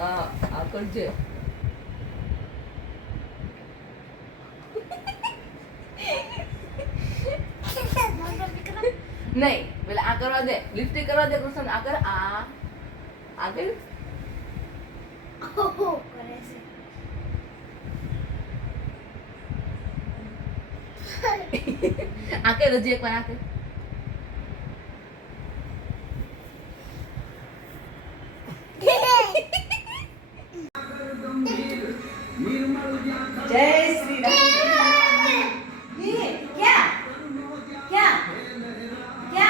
આ કરજે. નહીં પેલા આ કરવા દે, લિપસ્ટિક કરવા દે કૃષ્ણ. આ કર, આ આગળ કરે છે. આ કે રજી એકવાર આ કે. જય શ્રી રામ. ये क्या क्या क्या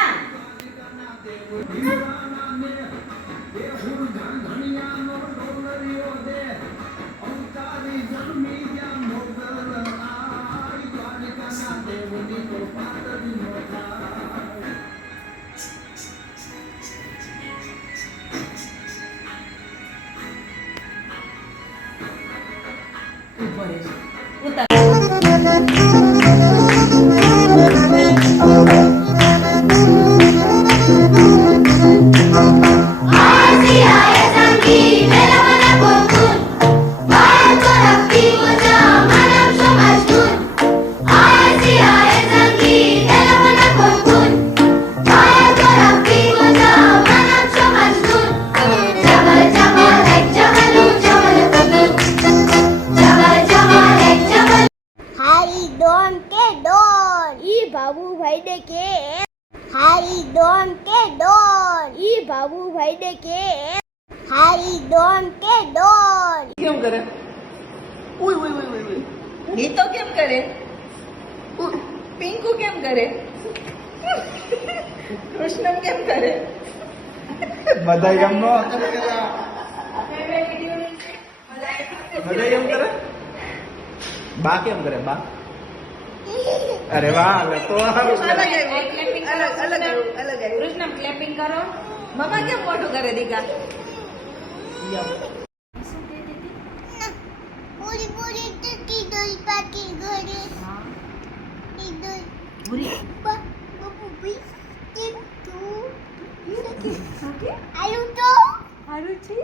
બાબુભાઈ દે કે હારી ડોન કે ડોન ઈ બાબુભાઈ દે કે હારી ડોન કે ડોન કેમ કરે? ઉય ઉય ઉય ઉય ઉય. નીતો કેમ કરે? પિંકુ કેમ કરે? કૃષ્ણ કેમ કરે? બધા એમ નો બધા એમ કરે. બા કેમ કરે? બા અરે વાહ તો કૃષ્ણ ક્લેપિંગ કરો. મમ્મા કેમ મોટું કરે દીકા? પૂરી પૂરી ટીકી દોઈ પાકી ઘરે ઈ દોઈ પૂરી બાબુભાઈ કેમ તું શું આયુ તો હારું છે?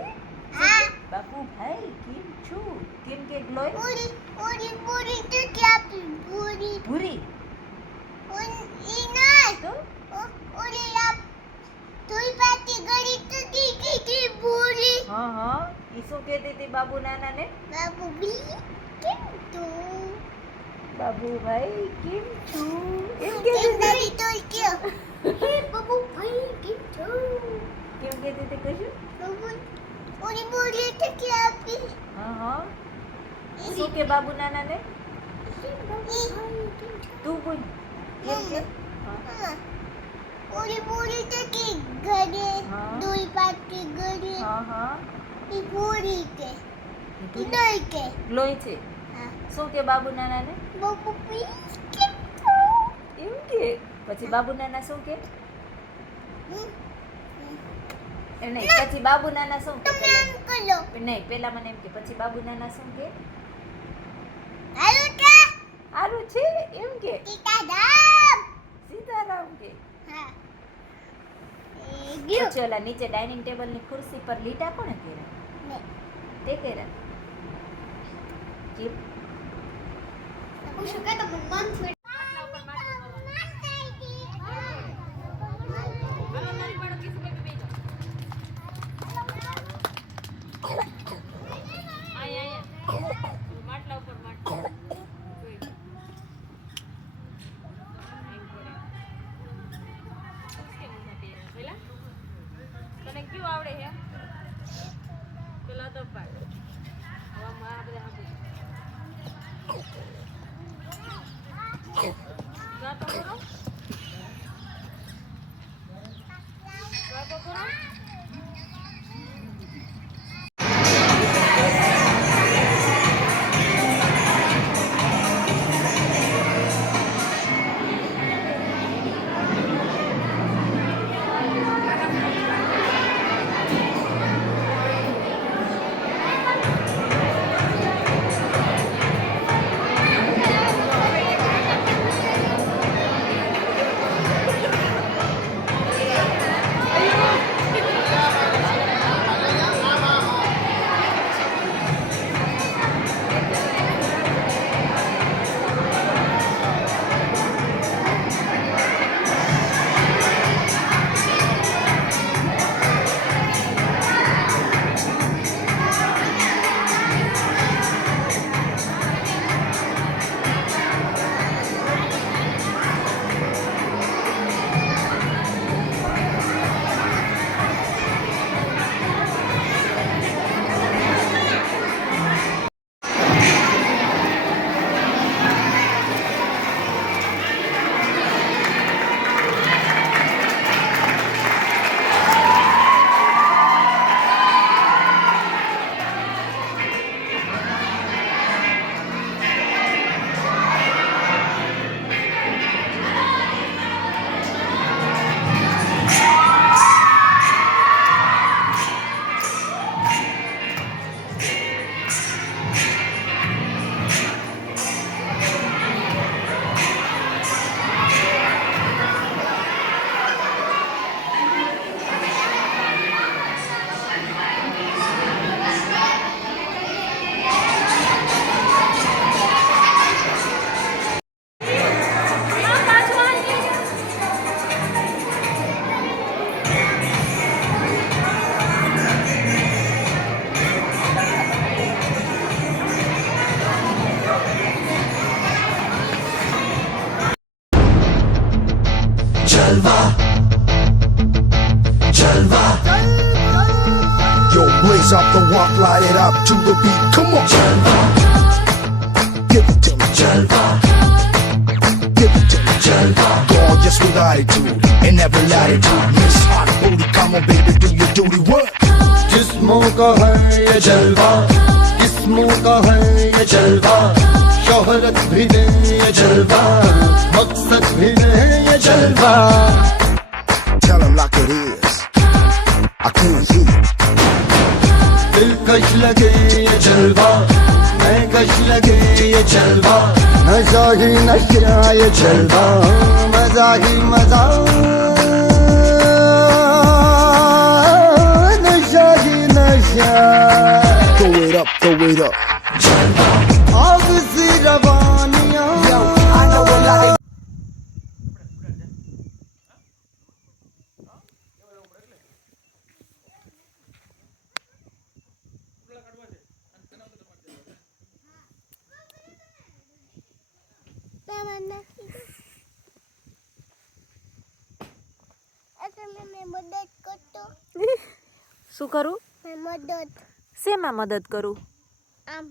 હા બાપુભાઈ કેમ છું? કેમ કે ગ્લોય પૂરી પૂરી પૂરી ટીકી આપી પૂરી પૂરી ઈ ના તો પૂરી આપ દોઈ પાકી ઘરે ટીકી ટીકી પૂરી હા હા ઈ શું કહેતી હતી બાબુ નાના ને? બાબુભાઈ કેમ તું બાબુભાઈ કેમ છું એમ કેમ કહેતી તારી તો કયો હે બાબુભાઈ કેમ તું કેમ કહેતી હતી કશું? બાબુ પૂરી પૂરી ટીકી આપી હા હા શું કે બાબુ નાના ને? તું બોલ કેમ કે? હા પૂરી પૂરી ટીકી ઘરે હા. દોઈ પાકી ઘરે હા હા ઈ પૂરી કે ઈ દોઈ કે ગ્લોય છે. હા શું કે બાબુ નાના ને? બાબુભાઈ કેમ તું એમ કે પછી બાબુ નાના શું કે? એમ નહીં પછી બાબુ નાના શું કે? તમે આમ કરો નહીં પેલા મને એમ કે પછી બાબુ નાના શું કે? હાલો કે સારું છે એમ કે સીતારામ સીતારામ કે હા એ ગયો પછી ઓલા નીચે ડાઇનિંગ ટેબલ ની ખુરશી પર લીટા કોણે કર્યા? ને તે કર્યા કેમ? હું શું કહેતો મન થોડી તને કયું આવડે છે? પેલા તો પાડ હવે આ બધા hands up, the walk, light it up to the beat. Come on. Jalva. Give it to me. Jalva. Give it to me. Jalva. Gorgeous with attitude in every latitude. Miss Hot Booty, come on baby, do your duty. What? जिस्मों का है ये जलवा, जिस्मों का है ये जलवा, शोहरत भी दे ये जलवा, मकसद भी दे ये जलवा. Tell him like it is. I can't hear. दिलकश लगे ये जलवा, मैं कश लगे ये जलवा, नशा ही नशा ये जलवा, मजा ही मजा, नशा ही नशा. Throw it up, throw it up. आग सी रवानियां. શું કરું? મદદ શેમાં મદદ કરું? આમ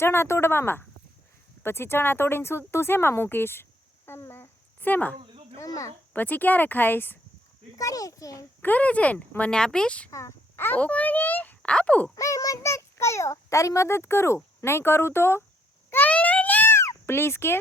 ચણા તોડવામાં. પછી ચણા તોડીને તું શેમાં મૂકીશ? આમાં શેમાં? આમાં પછી ક્યારે ખાઈશ? કરે છે. ઘરે જઈને મને આપીશ? હા ઓ. આપણે આપું? મેં મદદ કર્યો. તારી મદદ કરું? નહીં કરું તો કરો ને. પ્લીઝ કે